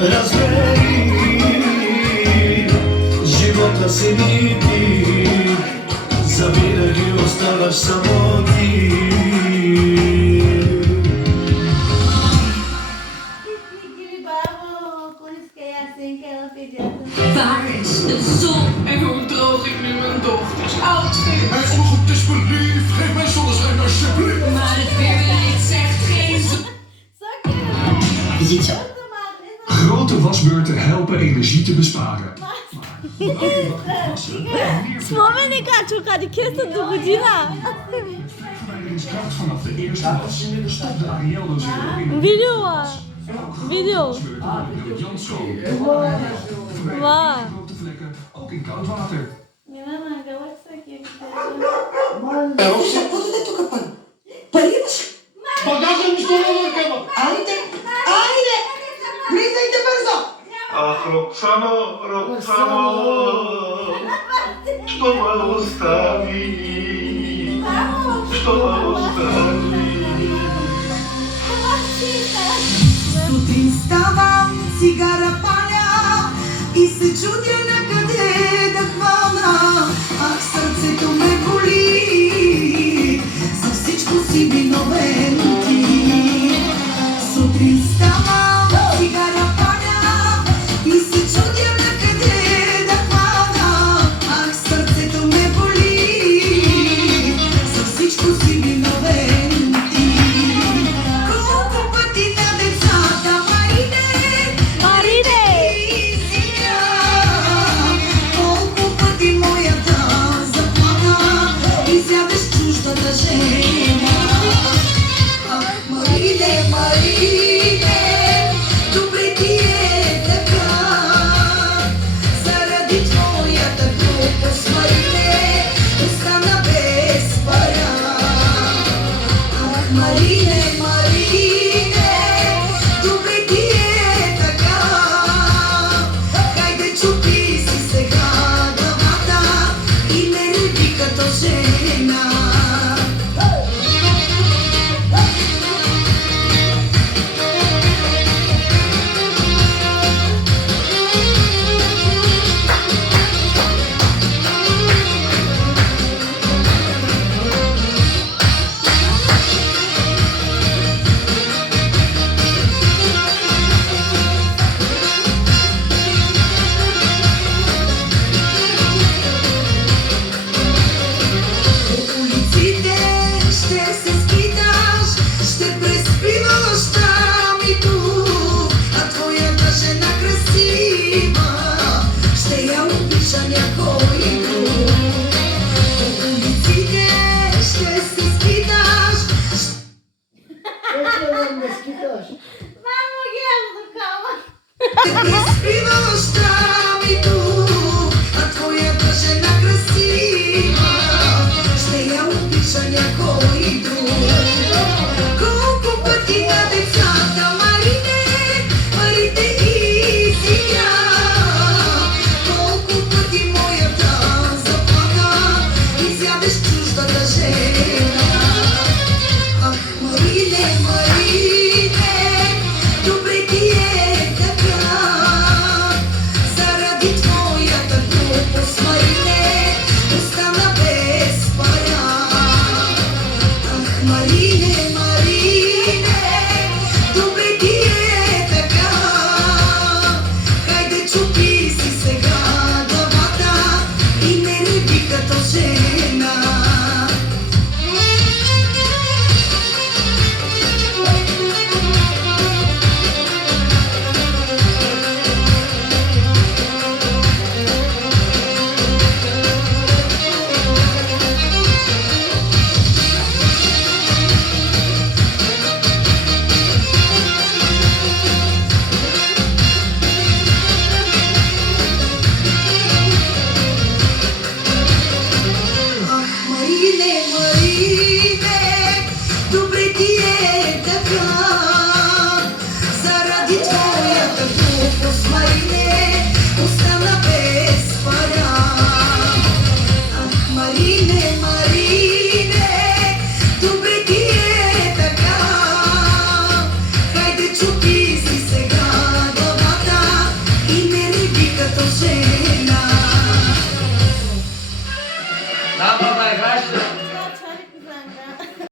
Разбери, живота се нити, завинаги оставаш само ти. Waar is de zon? En hoe droog ik nu mijn dochters outfit? Mijn ogen, het is verliefd. Geef mij zonneschijn alsjeblieft. Maar het weerbericht zegt geen zon. Je ziet zo. Grote wasbeurten helpen energie te besparen. Spomeni kačuka, die kiste do godzina. Verwijderingskracht vanaf de eerste was. Stop de Ariel-dosering. Video. Video. Jan schoon. Wow. Grote vlekken, ook in koud water. Ево се, какво даде тук пари? Пари имаш? Багажа ми ще не къма. Айде, айде! Влизайте бързо! Ах, Роксано, Роксано, что ме остави, что ме остави. Сутрин ставам, цигара паля и се чудя на къде да хвана. Ах, сърцето ме боли, за всичко си виновен ти. Сутрин ставам, цигара паля и се чудя на къде да хвана. Ах, сърцето ме боли, за всичко си виновен ти. Колко пъти на децата Марине, Marine. изя, колко пъти моята заплата изядеш чуждата жена. Ах, Марине, Марине, добре ти е така, заради твоята глупост, Марине, остана без пара. Ах, Марине, Марине, добре ти е така, хайде чупи си сега главата и не реви като жена. По улиците ще се скиташ, ще преспи нощта ми тук, а твоята жена красива ще я обича някой друг. По улиците ще се скиташ, ще преспи нощта ми тук, а твоята жена красива ще я обича някой друг. Колко пъти на децата Марине, парите изя, колко пъти моята заплата изядеш чуждата жена. Ах, Марине, Марине, добре ти е така, せ